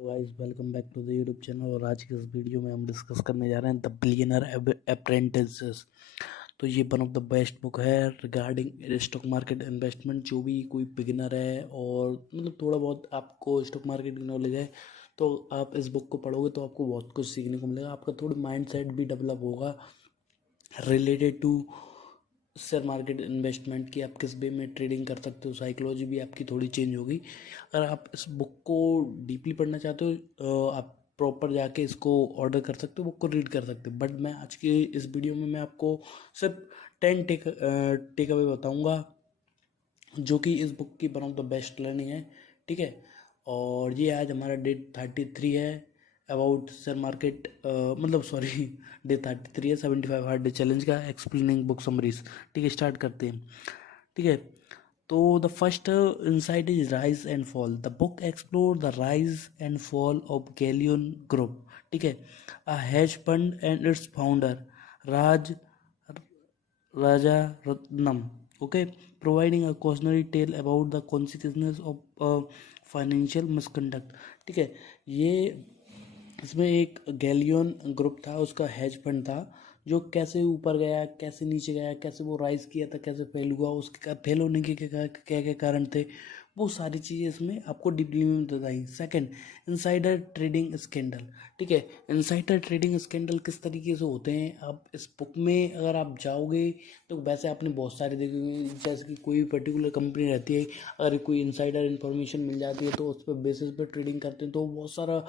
Guys welcome back to the YouTube channel. और आज के इस वीडियो में हम डिस्कस करने जा रहे हैं द बिलियनर अप्रेंटिसेस। तो ये one of the best book है रिगार्डिंग स्टॉक मार्केट इन्वेस्टमेंट। जो भी कोई बिगिनर है और मतलब थोड़ा बहुत आपको स्टॉक मार्केट की नॉलेज है तो आप इस बुक को पढ़ोगे तो आपको बहुत कुछ सीखने को मिलेगा। आपका थोड़ा माइंड सेट भी डेवलप होगा related to share market investment की। आप किस वे में ट्रेडिंग कर सकते हो, साइकोलॉजी भी आपकी थोड़ी चेंज होगी। अगर आप इस बुक को डीपली पढ़ना चाहते हो आप प्रॉपर जाके इसको ऑर्डर कर सकते हो, बुक को रीड कर सकते हो। बट मैं आज के इस वीडियो में मैं आपको सिर्फ 10 टेक अवे बताऊँगा जो कि इस बुक की one of the best learning है। ठीक है, और ये आज हमारा डेट 33 है अबाउट शेयर मार्केट, मतलब सॉरी डे 33 है 75 हार्ड डे चैलेंज का एक्सप्लेनिंग बुक समरीज। ठीक है, स्टार्ट करते हैं। ठीक है, तो the first insight is rise and fall. The book explore the rise and fall of galleon group. ठीक है, a hedge fund and it's founder Raj Rajaratnam, okay, providing a cautionary tale about the consequences of financial misconduct. ठीक है, ये इसमें एक galleon group था, उसका hedge fund था जो कैसे ऊपर गया, कैसे नीचे गया, कैसे वो राइज किया था, कैसे फेल हुआ, उसके फेल होने के क्या क्या कारण थे, वो सारी चीज़ें इसमें आपको डीपली में बताई। Second, insider trading scandal. ठीक है, इंसाइडर ट्रेडिंग स्कैंडल किस तरीके से होते हैं आप इस बुक में अगर आप जाओगे तो वैसे आपने बहुत सारे देखे होंगे। जैसे कि कोई भी पर्टिकुलर कंपनी रहती है, अगर कोई इंसाइडर इन्फॉर्मेशन मिल जाती है तो उस पर बेसिस पे ट्रेडिंग करते हैं तो बहुत सारा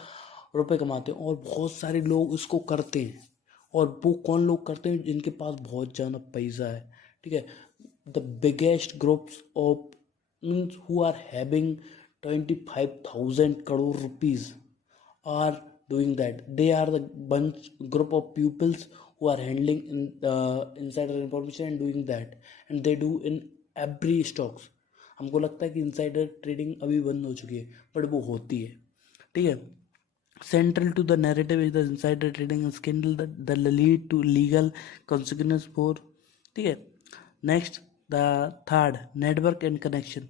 रुपए कमाते हैं और बहुत सारे लोग इसको करते हैं। और वो कौन लोग करते हैं? जिनके पास बहुत ज़्यादा पैसा है। ठीक है, the biggest groups of means who are having 25,000 crore rupees are doing that. They are the bunch group of pupils who are handling insider information and doing that, and they do in every stocks. हमको लगता है कि insider trading अभी बंद हो चुकी है but वो होती है। ठीक है, central to the narrative is the insider trading scandal that lead to legal consequences for। ठीक है, next the third, network and connection.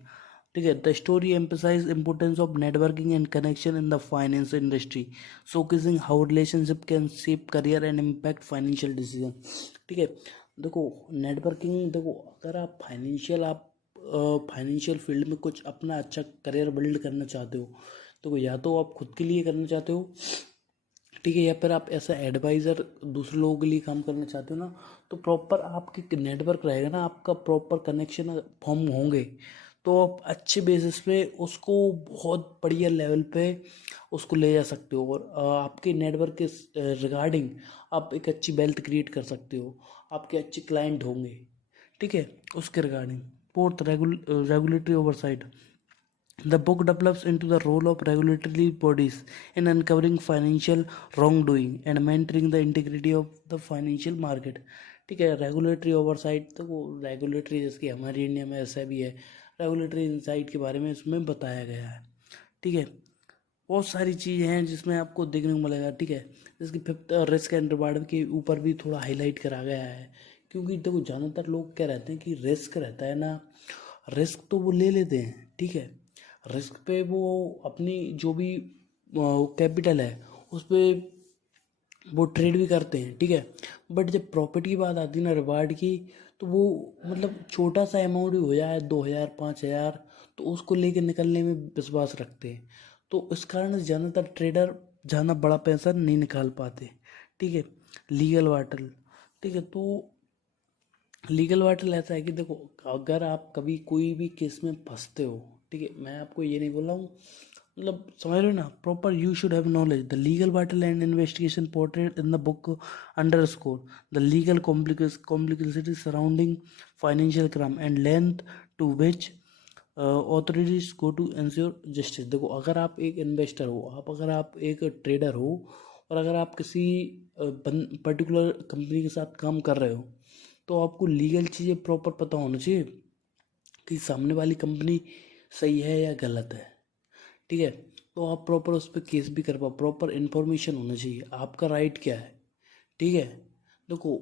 ठीक है, the story emphasize importance of networking and connection in the finance industry, showcasing how relationship can shape career and impact financial decision. ठीक है, देखो networking, देखो अगर आप फाइनेंशियल फील्ड में कुछ अपना अच्छा करियर बिल्ड करना चाहते हो तो या तो आप खुद के लिए करना चाहते हो, ठीक है, या फिर आप ऐसा एडवाइज़र दूसरे लोगों के लिए काम करना चाहते हो ना, तो प्रॉपर आपके नेटवर्क रहेगा ना, आपका प्रॉपर कनेक्शन फॉर्म होंगे तो आप अच्छे बेसिस पे उसको बहुत बढ़िया लेवल पे उसको ले जा सकते हो। और आपके नेटवर्क के रिगार्डिंग आप एक अच्छी वेल्थ क्रिएट कर सकते हो, आपके अच्छे क्लाइंट होंगे। ठीक है, उसके regarding. Fourth, regulatory oversight. The book develops into the role of regulatory bodies in uncovering financial wrongdoing and maintaining the integrity of the financial market। ठीक है, रेगुलेटरी ओवरसाइट, तो वो रेगुलेटरी जिसकी हमारी इंडिया में ऐसा भी है, रेगुलेटरी इंसाइट के बारे में इसमें बताया गया है। ठीक है, बहुत सारी चीज़ें हैं जिसमें आपको देखने को मिलेगा। ठीक है, जिसकी फिफ्थ, रिस्क एंड रिवार्ड के ऊपर भी थोड़ा हाईलाइट करा गया है। क्योंकि देखो ज़्यादातर लोग क्या रहते हैं कि रिस्क रहता है ना, रिस्क तो वो ले लेते हैं। ठीक है, रिस्क पे वो अपनी जो भी कैपिटल है उस पर वो ट्रेड भी करते हैं। ठीक है, बट जब प्रॉफिट की बात आती है ना, रिवार्ड की, तो वो मतलब छोटा सा अमाउंट भी हो जाए 2,000 5,000 तो उसको लेके निकलने में विश्वास रखते हैं। तो इस कारण से ज़्यादातर ट्रेडर ज़्यादा बड़ा पैसा नहीं निकाल पाते। ठीक है, लीगल वाटल। ठीक है, तो लीगल वाटल ऐसा है कि देखो अगर आप कभी कोई भी केस में फंसते हो, ठीक है, मैं आपको ये नहीं बोल रहा हूँ, मतलब समझ रहे हो ना, proper you should have knowledge. The legal battle and investigation portrait in the book underscore the legal complexity surrounding financial crime and length to which authorities go to ensure justice. देखो अगर आप एक investor हो, अगर आप एक trader हो और अगर आप किसी पर्टिकुलर कंपनी के साथ काम कर रहे हो तो आपको लीगल चीज़ें प्रॉपर पता होना चाहिए कि सामने वाली कंपनी सही है या गलत है। ठीक है, तो आप प्रॉपर उस पर केस भी कर पाओ, प्रॉपर इन्फॉर्मेशन होना चाहिए आपका राइट क्या है। ठीक है, देखो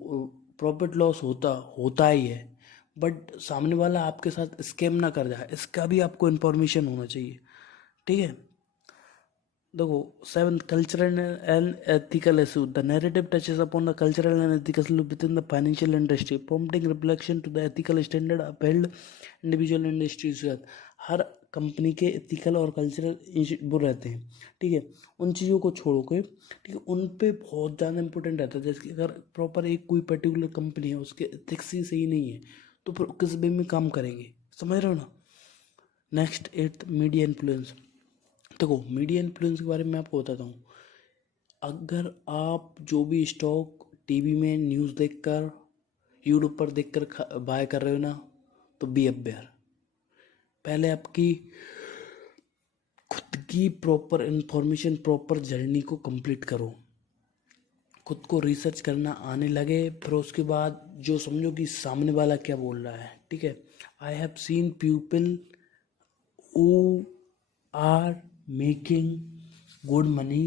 प्रॉफिट लॉस होता होता ही है, बट सामने वाला आपके साथ स्कैम ना कर जाए इसका भी आपको इन्फॉर्मेशन होना चाहिए। ठीक है, देखो, seventh, cultural and ethical issue, the narrative touches upon the cultural and ethical within the financial industry, prompting reflection to the ethical standard upheld individual industries. हर कंपनी के एथिकल और कल्चरल वो रहते हैं, ठीक है, उन चीज़ों को छोड़ो के, ठीक है, उन पे बहुत ज़्यादा इंपॉर्टेंट रहता है। जैसे कि अगर प्रॉपर एक कोई पर्टिकुलर कंपनी है, उसके एथिक्स ही सही नहीं है, तो फिर किस वे में काम करेंगे, समझ रहे हो ना। Next, eighth, media influence. देखो, मीडिया इन्फ्लुएंस के बारे में आपको बताता हूँ। अगर आप जो भी स्टॉक टीवी में न्यूज़ देखकर, यूट्यूब पर देखकर बाय कर रहे हो ना, तो बी अवेयर। पहले आपकी खुद की प्रॉपर इंफॉर्मेशन, प्रॉपर जर्नी को कंप्लीट करो, खुद को रिसर्च करना आने लगे, फिर उसके बाद जो समझो कि सामने वाला क्या बोल रहा है, ठीक है। I have seen people who are making good money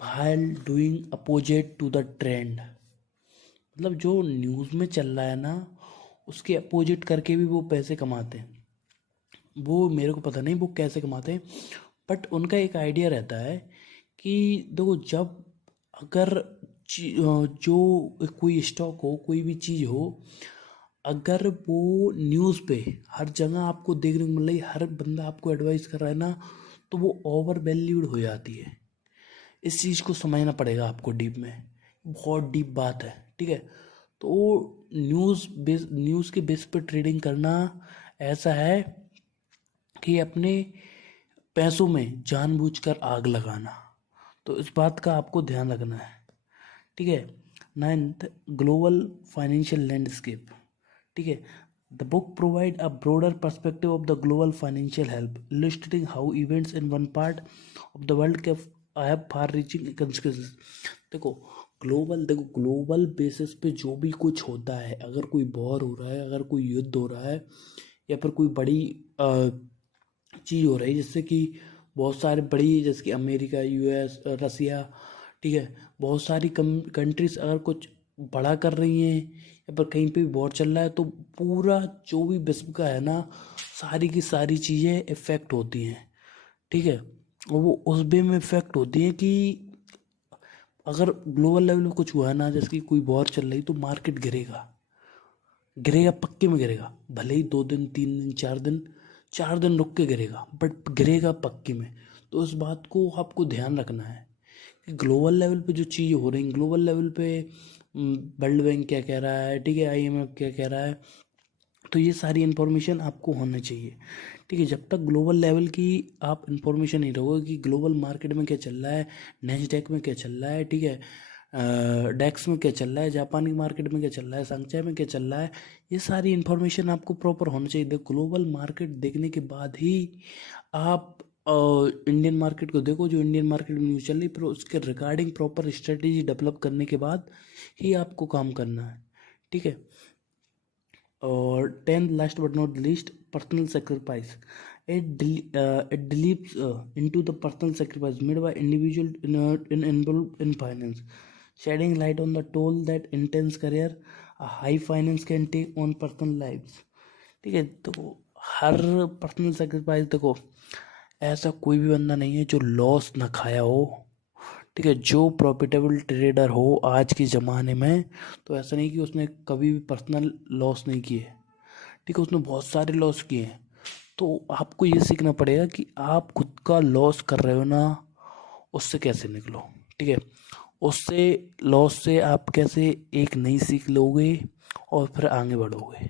while doing opposite to the trend। मतलब जो न्यूज़ में चल रहा है ना, उसके अपोजिट करके भी वो पैसे कमाते हैं। वो मेरे को पता नहीं वो कैसे कमाते हैं, बट उनका एक आइडिया रहता है कि देखो, जब अगर जो कोई स्टॉक हो, कोई भी चीज़ हो, अगर वो न्यूज़ पे हर जगह आपको देखने को मिल रही, हर बंदा आपको एडवाइस कर रहा है ना, तो वो ओवर वैल्यूड हो जाती है। इस चीज़ को समझना पड़ेगा आपको डीप में, बहुत डीप बात है, ठीक है। तो न्यूज़ के बेस पे ट्रेडिंग करना ऐसा है कि अपने पैसों में जानबूझकर आग लगाना, तो इस बात का आपको ध्यान रखना है, ठीक है। नाइन्थ, ग्लोबल फाइनेंशियल लैंडस्केप, ठीक है। The book provide a broader perspective of the global financial help, illustrating how events in one part of the world के हैव फार रीचिंग कंसिक्वेंसेस। देखो ग्लोबल बेसिस पे जो भी कुछ होता है, अगर कोई वॉर हो रहा है, अगर कोई युद्ध हो रहा है, या फिर कोई बड़ी चीज़ हो रही है, जिससे कि बहुत सारे बड़ी, जैसे कि अमेरिका, यूएस, रसिया, ठीक है, बहुत सारी कंट्रीज अगर कुछ बड़ा कर रही हैं, या फिर कहीं पे वॉर चल रहा है, तो पूरा जो भी विश्व का है ना, सारी की सारी चीज़ें इफ़ेक्ट होती हैं, ठीक है। और वो उस वे में इफ़ेक्ट होती हैं कि अगर ग्लोबल लेवल पे कुछ हुआ है ना, जैसे कि कोई वॉर चल रही, तो मार्केट गिरेगा, गिरेगा, पक्के में गिरेगा। भले ही 2 दिन, 3 दिन, 4 दिन, 4 दिन रुक के गिरेगा, बट गिरेगा पक्के में। तो इस बात को आपको ध्यान रखना है कि ग्लोबल लेवल पे जो चीज़ें हो रही हैं, ग्लोबल लेवल पे वर्ल्ड बैंक क्या कह रहा है, ठीक है, आईएमएफ क्या कह रहा है, तो ये सारी इन्फॉर्मेशन आपको होना चाहिए, ठीक है। जब तक ग्लोबल लेवल की आप इन्फॉर्मेशन नहीं रहोगे कि ग्लोबल मार्केट में क्या चल रहा है, नेस्डैक में क्या चल रहा है, ठीक है, डेक्स में क्या चल रहा है, जापान की मार्केट में क्या चल रहा है, संचय में क्या चल रहा है, ये सारी इन्फॉर्मेशन आपको प्रॉपर होना चाहिए। ग्लोबल मार्केट देखने के बाद ही आप इंडियन मार्केट को देखो, जो इंडियन मार्केट में न्यूज़ चल रही, फिर उसके रिगार्डिंग प्रॉपर स्ट्रेटेजी डेवलप करने के बाद ही आपको काम करना है, ठीक है। और 10th, last but not least, personal sacrifice. It delves into the personal sacrifice made by individual involved in finance, shedding light on the toll that intense career, a high finance can take on personal lives, ठीक है। तो हर personal sacrifice, देखो, ऐसा कोई भी बंदा नहीं है जो लॉस ना खाया हो, ठीक है। जो प्रॉफिटेबल ट्रेडर हो आज के ज़माने में, तो ऐसा नहीं कि उसने कभी भी पर्सनल लॉस नहीं किए, ठीक है, उसने बहुत सारे लॉस किए हैं। तो आपको ये सीखना पड़ेगा कि आप खुद का लॉस कर रहे हो ना, उससे कैसे निकलो, ठीक है। उससे लॉस से आप कैसे एक नई सीख लोगे और फिर आगे बढ़ोगे।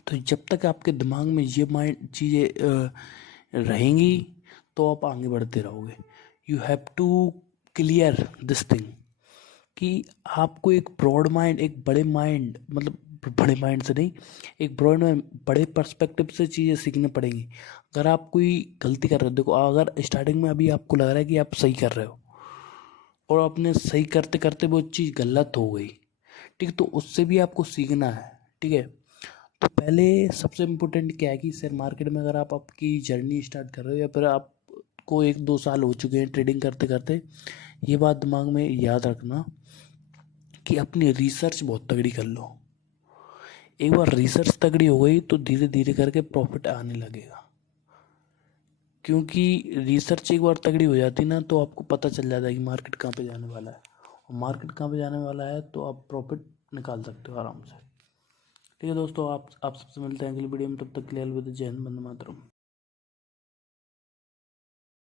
तो जब तक आपके दिमाग में ये माइंड चीज़ें रहेंगी, तो आप आगे बढ़ते रहोगे। You have to clear this thing कि आपको एक ब्रॉड माइंड, एक बड़े माइंड, मतलब बड़े माइंड से नहीं, एक ब्रॉड माइंड, बड़े पर्सपेक्टिव से चीज़ें सीखनी पड़ेंगी। अगर आप कोई गलती कर रहे हो, देखो, अगर स्टार्टिंग में अभी आपको लग रहा है कि आप सही कर रहे हो, और आपने सही करते करते वो चीज़ गलत हो गई, ठीक है, तो उससे भी आपको सीखना है, ठीक है। तो पहले सबसे इम्पोर्टेंट क्या है कि शेयर मार्केट में अगर आप आपकी जर्नी स्टार्ट कर रहे हो, या फिर आपको 1-2 साल हो चुके हैं ट्रेडिंग करते करते, ये बात दिमाग में याद रखना कि अपनी रिसर्च बहुत तगड़ी कर लो। एक बार रिसर्च तगड़ी हो गई तो धीरे धीरे करके प्रॉफिट आने लगेगा। क्योंकि रिसर्च एक बार तगड़ी हो जाती ना तो आपको पता चल जाता है कि मार्केट कहाँ पे जाने वाला है, और मार्केट कहाँ पे जाने वाला है तो आप प्रॉफिट निकाल सकते हो आराम से। ठीक है दोस्तों, आप सबसे मिलते हैं अगली वीडियो में, तब तक के लिए अलविदा, जय हिंद, वंदे मातरम।